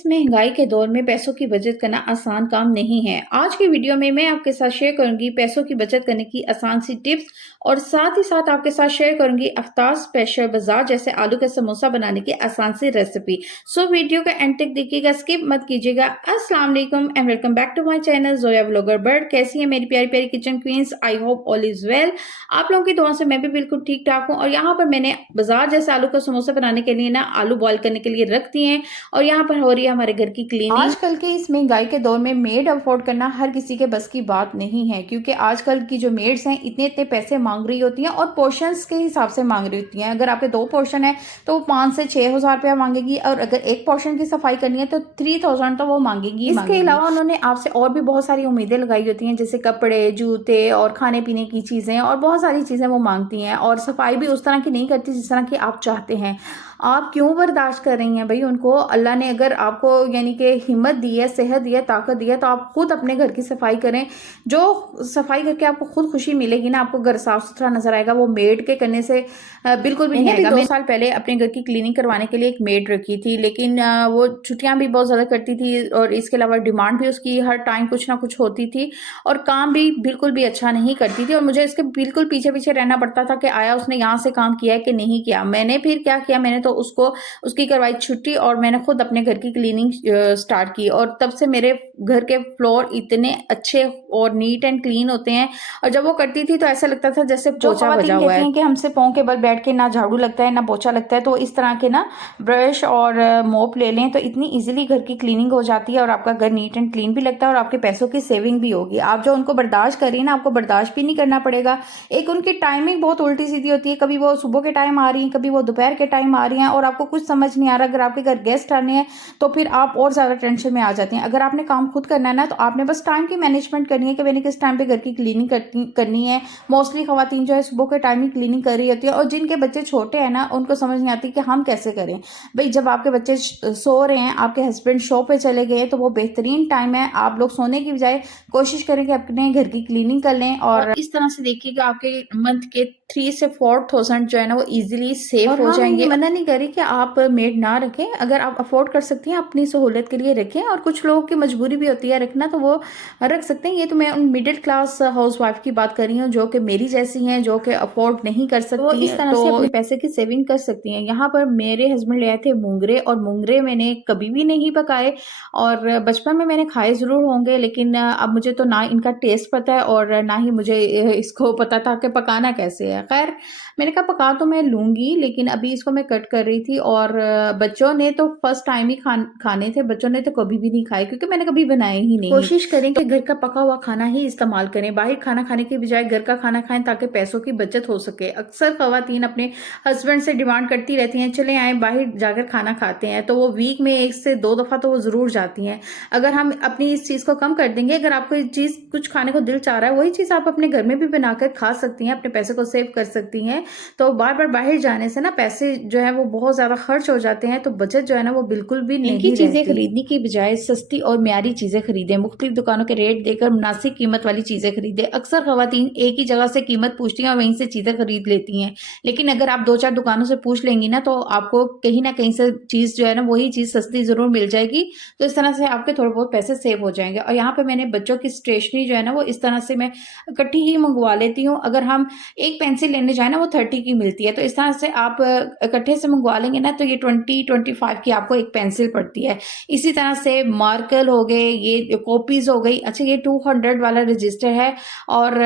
इस महंगाई के दौर में पैसों की बचत करना आसान काम नहीं है। आज की वीडियो में मैं आपके साथ शेयर करूंगी पैसों की बचत करने की आसान सी टिप्स और साथ ही साथ आपके साथ शेयर करूंगी अफ्तार स्पेशल बाजार जैसे आलू का समोसा बनाने की आसान सी रेसिपी। सो वीडियो का एंड तक देखिएगा, स्किप मत कीजिएगा। अस्सलाम वालेकुम and welcome back to my channel Zoya vlogger bird. कैसी है मेरी प्यारी प्यारी kitchen queens? I hope all is well. आप लोगों की दुआ से मैं भी बिल्कुल ठीक ठाक हूँ। और यहाँ पर मैंने बाजार जैसे आलू का समोसा बनाने के लिए ना आलू बॉयल करने के लिए रख दिए हैं और यहाँ पर हो रही है हमारे घर की क्लीनिंग। आजकल के इस महंगाई के दौर में मेड अफोर्ड करना हर किसी के बस की बात नहीं है, क्योंकि आजकल की जो मेड्स हैं इतने इतने पैसे मांग रही होती हैं और पोर्शंस के हिसाब से मांग रही होती हैं। अगर आपके 2 पोर्शन है तो वो 5 से 6 हज़ार रुपया मांगेगी, और अगर एक पोर्शन की सफाई करनी है तो 3000 तो वो मांगेगी। इसके अलावा उन्होंने आपसे और भी बहुत सारी उम्मीदें लगाई होती हैं, जैसे कपड़े, जूते और खाने पीने की चीज़ें और बहुत सारी चीज़ें वो मांगती हैं। और सफाई भी उस तरह की नहीं करती जिस तरह की आप चाहते हैं। आप क्यों बर्दाश्त कर रही हैं भाई उनको? अल्लाह ने अगर आपको यानी कि हिम्मत दी है, सेहत दी है, ताकत दी है, तो आप खुद अपने घर की सफाई करें। जो सफाई करके आपको खुद खुशी मिलेगी ना, आपको घर साफ सुथरा नजर आएगा, वो मेड के करने से बिल्कुल भी नहीं आएगा। 2 साल पहले अपने घर की क्लीनिंग करवाने के लिए एक मेड रखी थी, लेकिन वो छुट्टियां भी बहुत ज़्यादा करती थी और इसके अलावा डिमांड भी उसकी हर टाइम कुछ ना कुछ होती थी और काम भी बिल्कुल भी अच्छा नहीं करती थी। और मुझे इसके बिल्कुल पीछे पीछे रहना पड़ता था कि आया उसने यहाँ से काम किया है कि नहीं किया। मैंने फिर क्या किया, मैंने तो उसको उसकी करवाई छुट्टी और मैंने खुद अपने घर की क्लीनिंग स्टार्ट की। और तब से मेरे घर के फ्लोर इतने अच्छे और नीट एंड क्लीन होते हैं। और जब वो करती थी तो ऐसा लगता था जैसे पोछा बजा हुआ है। कि हमसे पाँव के बल बैठ के ना झाड़ू लगता है ना पोछा लगता है, तो इस तरह के ना ब्रश और मोप ले लें तो इतनी इजीली घर की क्लीनिंग हो जाती है और आपका घर नीट एंड क्लीन भी लगता है और आपके पैसों की सेविंग भी होगी। आप जो उनको बर्दाश्त करिए ना, आपको बर्दाश्त भी नहीं करना पड़ेगा। एक उनकी टाइमिंग बहुत उल्टी सीधी होती है, कभी वो सुबह के टाइम आ रही हैं, कभी वो दोपहर के टाइम आ रही हैं और आपको कुछ समझ नहीं आ रहा। अगर आपके घर गेस्ट आने हैं तो फिर आप और ज़्यादा टेंशन में आ जाते हैं। अगर आपने काम खुद करना है ना, तो आपने बस टाइम की मैनेजमेंट करनी है कि मैंने किस टाइम पे घर की क्लीनिंग करनी है। मोस्टली खवातीन जो है सुबह के टाइम ही क्लीनिंग कर रही होती है, और जिनके बच्चे छोटे हैं ना उनको समझ नहीं आती कि हम कैसे करें। भाई जब आपके बच्चे सो रहे हैं, आपके हस्बैंड शॉप पे चले गए, तो वो बेहतरीन टाइम है। आप लोग सोने की बजाय कोशिश करें कि अपने घर की क्लीनिंग कर लें और इस तरह से देखिएगा आपके मंथ के 3 से 4,000 जो है ना वो इजीली सेव हो जाएंगे। मना नहीं करी कि आप मेड ना रखें, अगर आप अफोर्ड कर सकती हैं अपनी सहूलियत के लिए रखें, और कुछ लोगों की मजबूरी भी होती है रखना, तो वो रख सकते हैं। ये तो मैं उन मिडिल क्लास हाउस वाइफ की बात कर रही हूँ जो कि मेरी जैसी हैं, जो कि अफोर्ड नहीं कर सकती, तो इस तरह से अपने पैसे की सेविंग कर सकती हैं। यहाँ पर मेरे हस्बैंड ले आए थे मूंगरे, और मूंगरे मैंने कभी भी नहीं पकाए और बचपन में मैंने खाए जरूर होंगे, लेकिन अब मुझे तो ना इनका टेस्ट पता है और ना ही मुझे इसको पता था कि पकाना कैसे है। खैर मैंने कहा पका तो मैं लूंगी, लेकिन अभी इसको मैं कट कर रही थी और बच्चों ने तो फर्स्ट टाइम ही खाने थे। बच्चों ने तो कभी भी नहीं खाए क्योंकि मैंने कभी बनाए ही नहीं। कोशिश करें कि घर का पका हुआ खाना ही इस्तेमाल करें, बाहर खाना खाने के बजाय घर का खाना खाएं ताकि पैसों की बचत हो सके। अक्सर खवातीन अपने हस्बैंड से डिमांड करती रहती हैं चले आए बाहर जाकर खाना खाते हैं, तो वो वीक में 1 से 2 दफा तो वो जरूर जाती हैं। अगर हम अपनी इस चीज को कम कर देंगे, अगर आपको चीज कुछ खाने को दिल चाह रहा है, वही चीज आप अपने घर में भी बनाकर खा सकती हैं, अपने पैसे को सेव कर सकती हैं। तो बार बार बाहर जाने से ना पैसे जो है वो बहुत ज्यादा खर्च हो जाते हैं, तो बचत जो है ना वो बिल्कुल भी नहीं रहती। चीजें खरीदने की बजाय सस्ती और म्यारी चीजें खरीदें, मुख्तलिफ दुकानों के रेट देकर मुनासिब कीमत वाली चीजें खरीदें। अक्सर खवातीन एक ही जगह से कीमत पूछती हैं और वहीं से चीजें खरीद लेती हैं, लेकिन अगर आप 2-4 दुकानों से पूछ लेंगी ना तो आपको कहीं ना कहीं से चीज जो है ना वही चीज सस्ती जरूर मिल जाएगी। तो इस तरह से आपके थोड़े बहुत पैसे सेव हो जाएंगे। और यहाँ पे मैंने बच्चों की स्टेशनरी जो है ना वो इस तरह से मैं इकट्ठी ही मंगवा लेती हूँ। अगर हम एक पेंसिल लेने जाए ना वो 30 की मिलती है, तो इस तरह से आप इकट्ठे से मंगवा लेंगे ना तो ये 20-25 की आपको एक पेंसिल पड़ती है। इसी तरह से मार्कर हो गए, ये कॉपीज हो गई। अच्छा ये 200 वाला रजिस्टर है और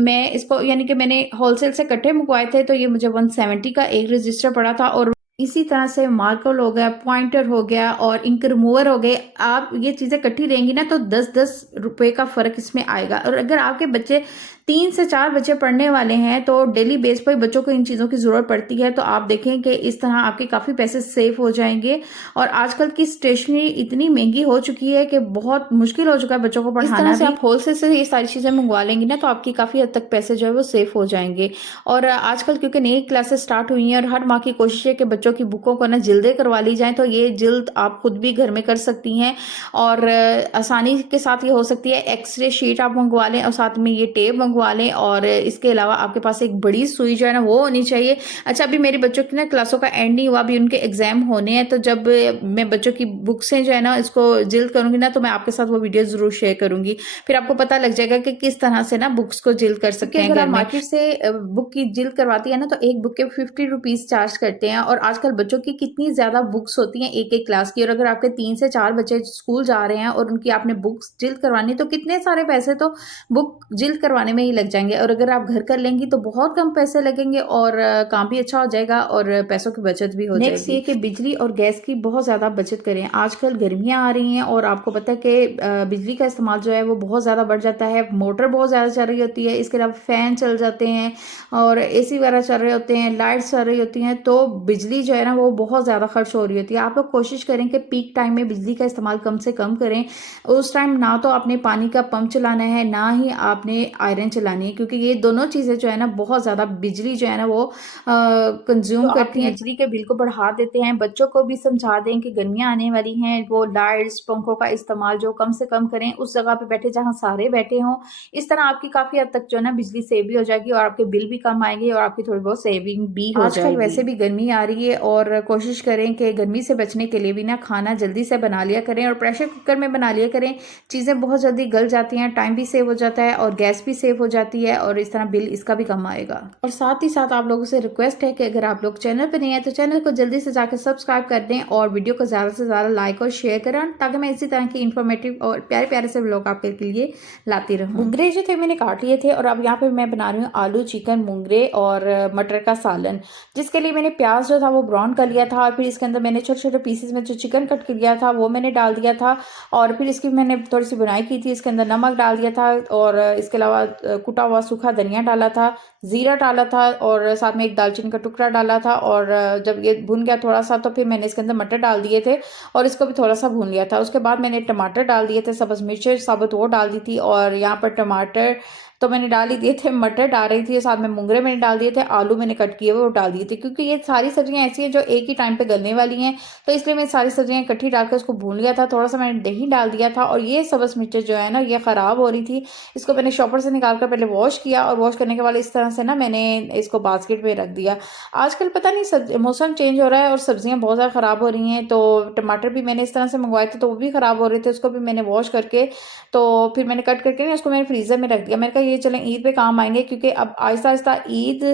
मैं इसको यानी कि मैंने होलसेल से इकट्ठे मंगवाए थे, तो ये मुझे 170 का एक रजिस्टर पड़ा था। और इसी तरह से मार्कर हो गया, पॉइंटर हो गया और इंक रिमूवर हो गए। आप ये चीजें इकट्ठी रहेंगी ना तो 10-10 रुपए का फर्क इसमें आएगा। और अगर आपके बच्चे 3 से 4 बच्चे पढ़ने वाले हैं तो डेली बेस पर बच्चों को इन चीज़ों की ज़रूरत पड़ती है, तो आप देखें कि इस तरह आपके काफ़ी पैसे सेव हो जाएंगे। और आजकल की स्टेशनरी इतनी महंगी हो चुकी है कि बहुत मुश्किल हो चुका है बच्चों को पढ़ाना। इस तरह से आप होलसेल से ये सारी चीज़ें मंगवा लेंगी ना तो आपकी काफ़ी हद तक पैसे जो है वो सेव हो जाएंगे। और आजकल क्योंकि नई क्लासेस स्टार्ट हुई हैं और हर माँ की कोशिश है कि बच्चों की बुकों को ना जिल्दें करवा ली जाएँ, तो ये जिल्द आप खुद भी घर में कर सकती हैं और आसानी के साथ ये हो सकती है। एक्सरे शीट आप मंगवा लें और साथ में ये टेप मंगवा मंगवा लें। और इसके अलावा आपके पास एक बड़ी सुई जो है ना वो होनी चाहिए। अच्छा, अभी मेरी बच्चों की ना क्लासों का एंड नहीं हुआ, अभी उनके एग्जाम होने हैं, तो जब मैं बच्चों की बुक्स हैं जो है ना इसको जिल्द करूंगी ना, तो मैं आपके साथ वो वीडियो जरूर शेयर करूंगी। फिर आपको पता लग जाएगा कि किस तरह से ना बुक्स को जिल्द कर सकते हैं। अगर आप मार्केट से बुक की जिल्द करवाती है ना, तो एक बुक के 50 रुपीज चार्ज करते हैं। और आजकल बच्चों की कितनी ज्यादा बुक्स होती हैं एक एक क्लास की, और अगर आपके 3 से 4 बच्चे स्कूल जा रहे हैं और उनकी आपने बुक्स जिल्द करवानी, तो कितने सारे पैसे तो बुक जिल्द करवाने में ही लग जाएंगे। और अगर आप घर कर लेंगी तो बहुत कम पैसे लगेंगे और काम भी अच्छा हो जाएगा और पैसों की बचत भी हो जाएगी। नेक्स्ट ये कि बिजली और गैस की बहुत ज़्यादा बचत करें। आजकल गर्मियाँ आ रही हैं और आपको पता है कि बिजली का इस्तेमाल जो है वो बहुत ज़्यादा बढ़ जाता है। मोटर बहुत ज़्यादा चल रही होती है, इसके अलावा फ़ैन चल जाते हैं और एसी वगैरह चल रहे होते हैं, लाइट्स चल रही होती हैं, तो बिजली जो है ना वो बहुत ज़्यादा खर्च हो रही होती है। आप लोग कोशिश करें कि पीक टाइम में बिजली का इस्तेमाल कम से कम करें। उस टाइम ना तो आपने पानी का पंप चलाना है, ना ही आपने आयरन चलानी है, क्योंकि ये दोनों चीज़ें जो है ना बहुत ज़्यादा बिजली जो है ना वो कंज्यूम करती हैं, बिजली के बिल को बढ़ा देते हैं। बच्चों को भी समझा दें कि गर्मियाँ आने वाली हैं, वो लाइट्स पंखों का इस्तेमाल जो कम से कम करें, उस जगह पे बैठे जहाँ सारे बैठे हों। इस तरह आपकी काफ़ी हद तक जो है ना बिजली सेव भी हो जाएगी और आपके बिल भी कम आएंगे और आपकी थोड़ी बहुत सेविंग भी हो जाएगी। आजकल वैसे भी गर्मी आ रही है और कोशिश करें कि गर्मी से बचने के लिए भी ना खाना जल्दी से बना लिया करें और प्रेशर कुकर में बना लिया करें। चीज़ें बहुत जल्दी गल जाती हैं, टाइम भी सेव हो जाता है और गैस भी सेव हो जाती है और इस तरह बिल इसका भी कम आएगा। और साथ ही साथ आप लोगों से रिक्वेस्ट है कि अगर आप लोग चैनल पर नहीं है तो चैनल को जल्दी से जाकर सब्सक्राइब कर दें और वीडियो को ज़्यादा से ज़्यादा लाइक और शेयर करें, ताकि मैं इसी तरह की इन्फॉर्मेटिव और प्यारे प्यारे से व्लॉग आपके लिए लाती रहूँ। मुंगरे जो थे मैंने काट लिए थे और अब यहाँ पे मैं बना रही हूँ आलू चिकन मुंगरे और मटर का सालन, जिसके लिए मैंने प्याज जो था वो ब्राउन कर लिया था और फिर इसके अंदर मैंने छोटे छोटे पीसेस में जो चिकन कट कर लिया था वो मैंने डाल दिया था और फिर इसकी मैंने थोड़ी सी बुनाई की थी। इसके अंदर नमक डाल दिया था और इसके अलावा कुटा हुआ सूखा धनिया डाला था, जीरा डाला था और साथ में एक दालचीनी का टुकड़ा डाला था। और जब ये भुन गया थोड़ा सा तो फिर मैंने इसके अंदर मटर डाल दिए थे और इसको भी थोड़ा सा भून लिया था। उसके बाद मैंने टमाटर डाल दिए थे, सब्ज़ मिर्च साबुत वो डाल दी थी और यहाँ पर टमाटर तो मैंने डाल ही दिए थे, मटर डाल रही थी, साथ में मुंगरे मैंने डाल दिए थे, आलू मैंने कट किए हुए वो डाल दिए थे, क्योंकि ये सारी सब्जियां ऐसी हैं जो एक ही टाइम पे गलने वाली हैं, तो इसलिए मैं सारी सब्जियां इकट्ठी डालकर उसको भून लिया था। थोड़ा सा मैंने दही डाल दिया था और ये सब्ज़ मिर्चें जो है ना ये ख़राब हो रही थी, इसको मैंने शॉपर से निकाल कर पहले वॉश किया और वॉश करने के बाद इस तरह से ना मैंने इसको बास्केट में रख दिया। आजकल पता नहीं मौसम चेंज हो रहा है और सब्जियां बहुत ज़्यादा ख़राब हो रही हैं, तो टमाटर भी मैंने इस तरह से मंगवाए थे तो वो भी ख़राब हो रहे थे, उसको भी मैंने वॉश करके तो फिर मैंने कट करके ना उसको मैंने फ्रीज़र में रख दिया। मैंने कहा ये चलें ईद पे काम आएंगे, क्योंकि अब आहिस्ता आहिस्ता ईद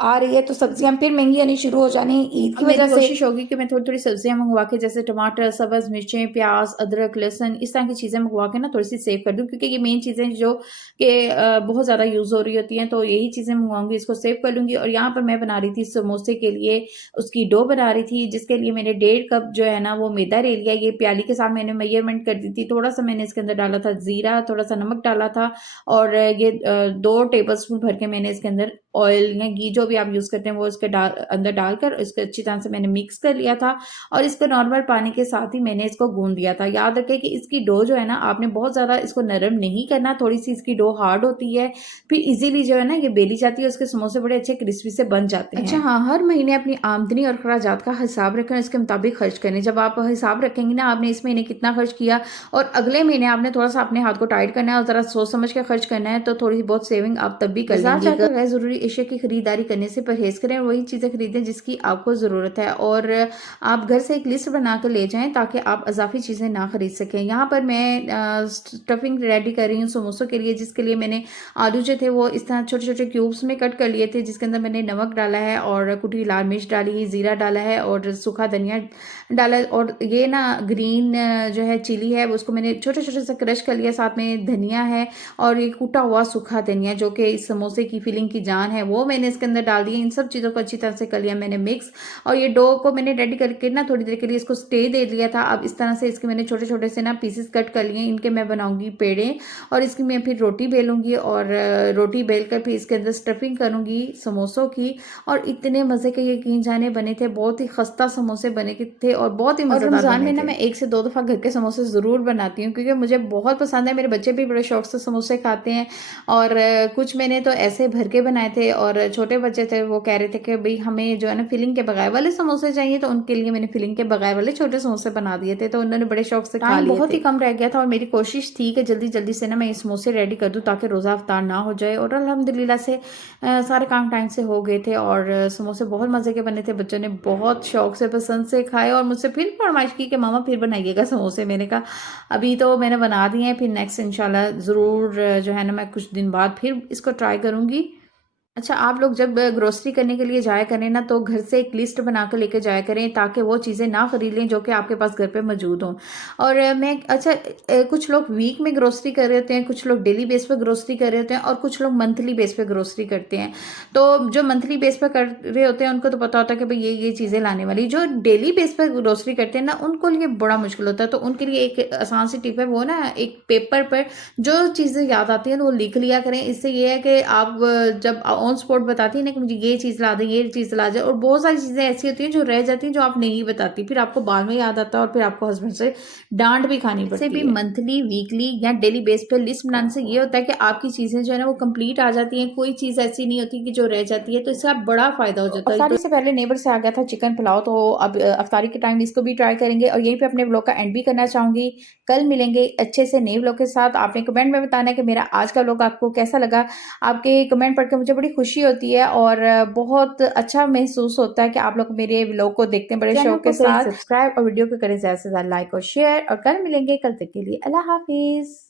आ रही है तो सब्जियां फिर महंगी आनी शुरू हो जानी ईद की वजह से। कोशिश होगी कि मैं थोड़ी थोड़ी सब्जियां मंगवा के, जैसे टमाटर, सब्ज़ मिर्चें, प्याज, अदरक, लहसुन, इस तरह की चीज़ें मंगवा के ना थोड़ी सी सेव कर दूँ, क्योंकि ये मेन चीज़ें जो कि बहुत ज़्यादा यूज़ हो रही होती हैं, तो यही चीज़ें मंगवाऊंगी, इसको सेव कर लूँगी। और यहाँ पर मैं बना रही थी समोसे के लिए उसकी डो बना रही थी, जिसके लिए मैंने 1.5 कप जो है ना वो मैदा ले लिया। ये प्याली के साथ मैंने मेजरमेंट कर दी थी। थोड़ा सा मैंने इसके अंदर डाला था जीरा, थोड़ा सा नमक डाला था और ये 2 टेबलस्पून भर के मैंने इसके अंदर ऑयल या घी जो भी आप यूज़ करते हैं वो इसके अंदर डालकर इसको अच्छी तरह से मैंने मिक्स कर लिया था और इसको नॉर्मल पानी के साथ ही मैंने इसको गूंद दिया था। याद रखें कि इसकी डो जो है ना आपने बहुत ज़्यादा इसको नरम नहीं करना, थोड़ी सी इसकी डो हार्ड होती है, फिर इजीली जो है ना ये बेली जाती है, उसके समोसे बड़े अच्छे क्रिस्पी से बन जाते हैं। अच्छा हाँ, हर महीने अपनी आमदनी और अखराजात का हिसाब रखें, इसके मुताबिक खर्च करें। जब आप हिसाब रखेंगे ना आपने इस महीने कितना खर्च किया और अगले महीने आपने थोड़ा सा अपने हाथ को टाइट करना है और ज़रा सोच समझ के खर्च करना है, तो थोड़ी बहुत सेविंग आप तब भी कर लेंगे। गैर ज़रूरी एशिया की खरीदारी करने से परहेज करें, वही चीज़ें खरीदें जिसकी आपको ज़रूरत है और आप घर से एक लिस्ट बना कर ले जाएं ताकि आप अजाफी चीज़ें ना खरीद सकें। यहाँ पर मैं स्टफिंग रेडी कर रही हूँ समोसों के लिए, जिसके लिए मैंने आलू जो थे वो इस तरह छोटे छोटे क्यूब्स में कट कर लिए थे, जिसके अंदर मैंने नमक डाला है और कुटी लाल मिर्च डाली है, ज़ीरा डाला है और सूखा धनिया डाला है और ये ना ग्रीन जो है चिली है उसको मैंने छोटे छोटे से क्रश कर लिया, साथ में धनिया है और ये कूटा हुआ सूखा धनिया जो कि इस समोसे की फीलिंग की जान है वो मैंने इसके अंदर डाल दिया। इन सब चीज़ों को अच्छी तरह से कर लिया मैंने मिक्स और ये डो को मैंने रेडी करके ना थोड़ी देर के लिए इसको स्टे दे दिया था। अब इस तरह से इसके मैंने छोटे छोटे से ना पीसेस कट कर लिए, इनके मैं बनाऊंगी पेड़े और इसकी मैं फिर रोटी बेलूंगी और रोटी बेल कर फिर इसके अंदर स्टफिंग करूंगी समोसों की। और इतने मज़े के यकीन जाने बने थे, बहुत ही खस्ता समोसे बने थे और बहुत ही मज़ेदार। रमज़ान में ना मैं 1 से 2 दफ़ा घर के समोसे ज़रूर बनाती हूँ, क्योंकि मुझे बहुत पसंद है, मेरे बच्चे भी बड़े शौक से समोसे खाते हैं और कुछ मैंने तो ऐसे भर के बनाए थे और छोटे बच्चे थे, वो कह रहे थे कि भाई हमें जो है ना फिलिंग के बगैर वाले समोसे चाहिए, तो उनके लिए मैंने फिलिंग के बगैर वाले छोटे समोसे बना दिए थे, तो उन्होंने बड़े शौक से खा लिए थे। बहुत ही कम रह गया था और मेरी कोशिश थी कि जल्दी जल्दी से ना मैं ये समोसे रेडी कर दूँ ताकि रोज़ा अफ्तार ना हो जाए, और अल्हम्दुलिल्लाह से सारे काम टाइम से हो गए थे और समोसे बहुत मज़े के बने थे। बच्चों ने बहुत शौक से पसंद से खाए और मुझसे फिर फरमाइश की कि मामा फिर बनाइएगा समोसे। मैंने कहा अभी तो मैंने बना दिए हैं, फिर नेक्स्ट इंशाल्लाह ज़रूर जो है ना मैं कुछ दिन बाद फिर इसको ट्राई करूँगी। अच्छा, आप लोग जब ग्रोसरी करने के लिए जाया करें ना, तो घर से एक लिस्ट बना कर लेके जाया करें ताकि वो चीज़ें ना खरीद लें जो कि आपके पास घर पे मौजूद हों। और कुछ लोग वीक में ग्रोसरी कर रहे होते हैं, कुछ लोग डेली बेस पे ग्रोसरी कर रहे होते हैं और कुछ लोग मंथली बेस पे ग्रोसरी करते हैं। तो जो मंथली बेस पे कर रहे होते हैं उनको तो पता होता है कि भाई ये चीज़ें लाने वाली। जो डेली बेस पे ग्रोसरी करते हैं ना, उनको लिए बड़ा मुश्किल होता है। तो उनके लिए एक आसान सी टिप है, वो ना एक पेपर पर जो चीज़ें याद आती हैं वो लिख लिया करें। इससे ये है कि आप जब ऑन स्पॉट बताती है ना कि मुझे ये चीज़ ला दें, ये चीज़ ला जाए, और बहुत सारी चीज़ें ऐसी होती हैं जो रह जाती हैं जो आप नहीं बताती, फिर आपको बाद में याद आता है और फिर आपको हस्बैंड से डांट भी खानी पड़ती है। भी मंथली, वीकली या डेली बेस पे लिस्ट बनाने से ये होता है कि आपकी चीज़ें जो है ना वो कंप्लीट आ जाती हैं, कोई चीज़ ऐसी नहीं होती कि जो रह जाती है, तो इससे आप बड़ा फ़ायदा हो जाता है। अफ्तारी से पहले नेबर से आ गया था चिकन पुलाव, तो अब अफ्तारी के टाइम इसको भी ट्राई करेंगे और यहीं पे अपने व्लॉग का एंड भी करना चाहूँगी। कल मिलेंगे अच्छे से नए व्लॉग के साथ। आपने कमेंट में बताना है कि मेरा आज का व्लॉग आपको कैसा लगा। आपके कमेंट पढ़ के मुझे बड़ी खुशी होती है और बहुत अच्छा महसूस होता है कि आप लोग मेरे व्लॉग को देखते हैं बड़े शौक के साथ। सब्सक्राइब और वीडियो को करें ज़्यादा से ज़्यादा लाइक और शेयर, और कल मिलेंगे, कल तक के लिए अल्लाह हाफिज़।